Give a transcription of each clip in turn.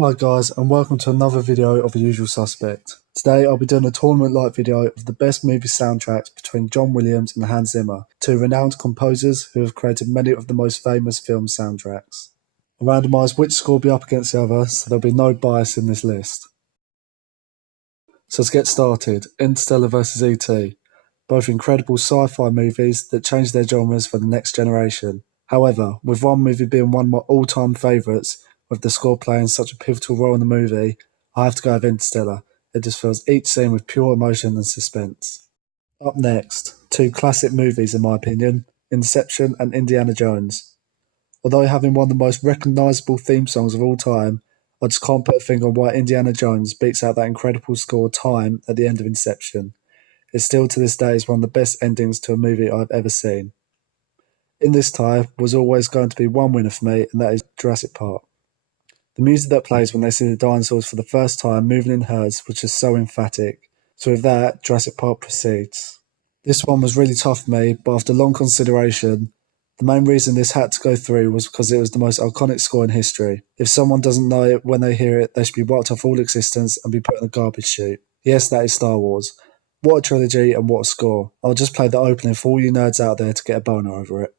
Hi guys, and welcome to another video of aUsualSuspect. Today I'll be doing a tournament-like video of the best movie soundtracks between John Williams and Hans Zimmer, two renowned composers who have created many of the most famous film soundtracks. I'll randomise which score will be up against the other, so there'll be no bias in this list. So let's get started. Interstellar vs E.T. Both incredible sci-fi movies that changed their genres for the next generation. However, with one movie being one of my all-time favourites, with the score playing such a pivotal role in the movie, I have to go with Interstellar. It just fills each scene with pure emotion and suspense. Up next, two classic movies in my opinion, Inception and Indiana Jones. Although having one of the most recognisable theme songs of all time, I just can't put a finger on why Indiana Jones beats out that incredible score Time at the end of Inception. It still to this day is one of the best endings to a movie I've ever seen. In this tie was always going to be one winner for me, and that is Jurassic Park. The music that plays when they see the dinosaurs for the first time moving in herds was just so emphatic. So with that, Jurassic Park proceeds. This one was really tough for me, but after long consideration, the main reason this had to go through was because it was the most iconic score in history. If someone doesn't know it when they hear it, they should be wiped off all existence and be put in a garbage chute. Yes, that is Star Wars. What a trilogy and what a score. I'll just play the opening for all you nerds out there to get a boner over it.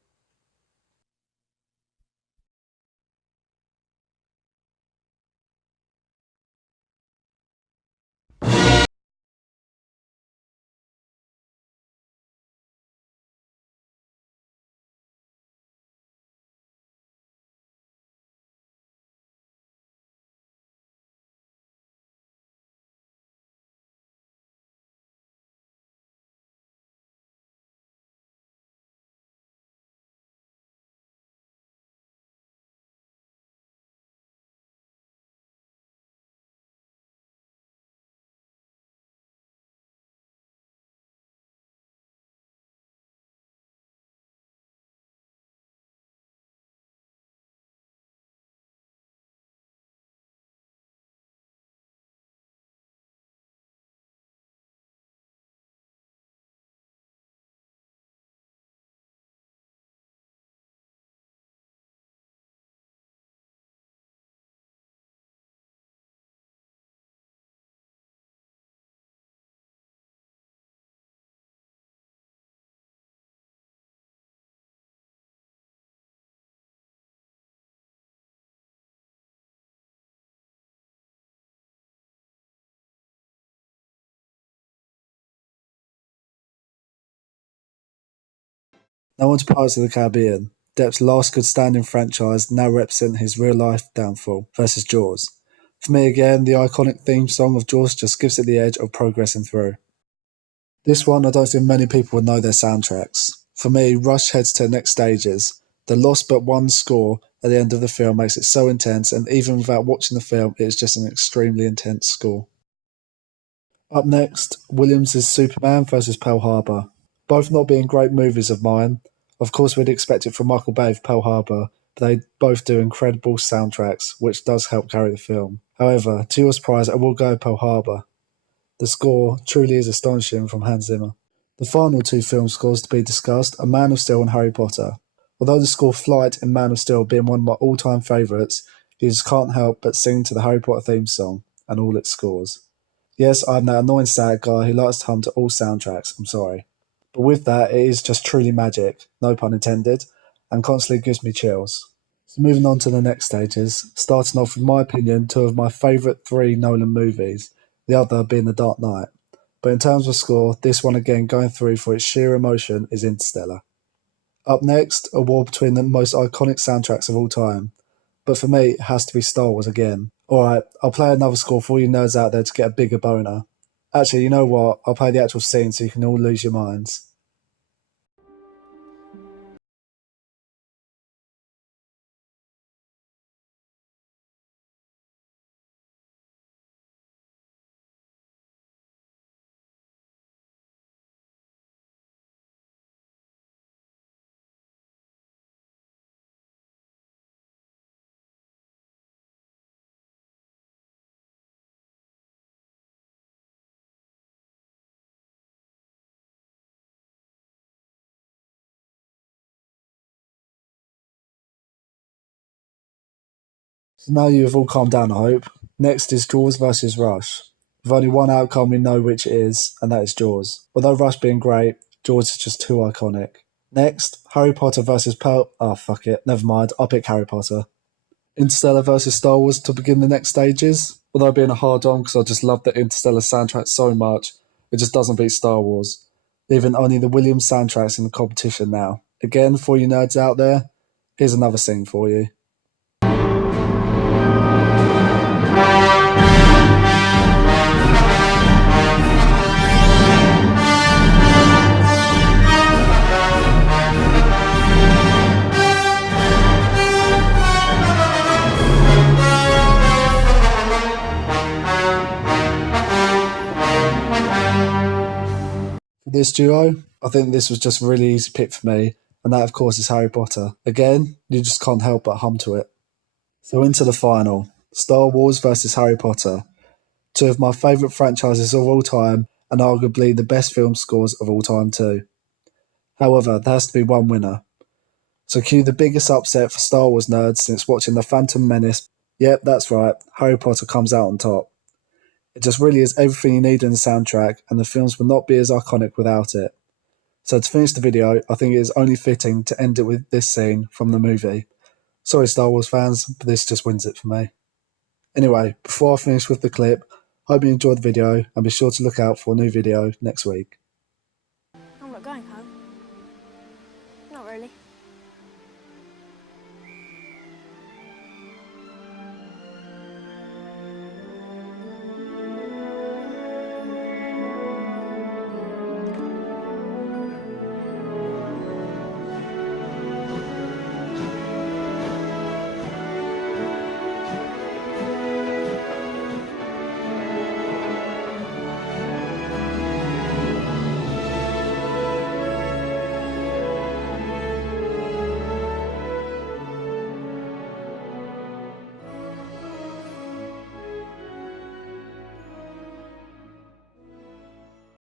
No One's Pirates of the Caribbean, Depp's last good standing franchise, now represent his real life downfall versus Jaws. For me again, the iconic theme song of Jaws just gives it the edge of progressing through. This one, I don't think many people would know their soundtracks. For me, Rush heads to the next stages. The lost but one score at the end of the film makes it so intense, and even without watching the film, it is just an extremely intense score. Up next, Williams' Superman vs. Pearl Harbor. Both not being great movies of mine. Of course, we'd expect it from Michael Bay for Pearl Harbor, but they both do incredible soundtracks, which does help carry the film. However, to your surprise, I will go Pearl Harbor. The score truly is astonishing from Hans Zimmer. The final two film scores to be discussed are Man of Steel and Harry Potter. Although the score Flight in Man of Steel being one of my all-time favourites, you just can't help but sing to the Harry Potter theme song and all its scores. Yes, I'm that annoying sad guy who likes to hum to all soundtracks, I'm sorry. But with that, it is just truly magic, no pun intended, and constantly gives me chills. So moving on to the next stages, starting off with my opinion, two of my favourite three Nolan movies, the other being The Dark Knight. But in terms of score, this one again going through for its sheer emotion is Interstellar. Up next, a war between the most iconic soundtracks of all time. But for me, it has to be Star Wars again. Alright, I'll play another score for all you nerds out there to get a bigger boner. Actually, you know what? I'll play the actual scene so you can all lose your minds. So now you have all calmed down, I hope. Next is Jaws versus Rush. With only one outcome we know which it is, and that is Jaws. Although Rush being great, Jaws is just too iconic. Next, Harry Potter versus Pearl. Oh, fuck it. Never mind. I'll pick Harry Potter. Interstellar versus Star Wars to begin the next stages. Although being a hard on because I just love the Interstellar soundtrack so much, it just doesn't beat Star Wars. Leaving only the Williams soundtracks in the competition now. Again, for you nerds out there, here's another scene for you. For this duo, I think this was just a really easy pick for me, and that of course is Harry Potter. Again, you just can't help but hum to it. So into the final, Star Wars versus Harry Potter. Two of my favourite franchises of all time, and arguably the best film scores of all time too. However, there has to be one winner. So cue the biggest upset for Star Wars nerds since watching The Phantom Menace. Yep, that's right, Harry Potter comes out on top. It just really is everything you need in the soundtrack, and the films would not be as iconic without it. So to finish the video, I think it is only fitting to end it with this scene from the movie. Sorry Star Wars fans, but this just wins it for me. Anyway, before I finish with the clip, hope you enjoyed the video and be sure to look out for a new video next week.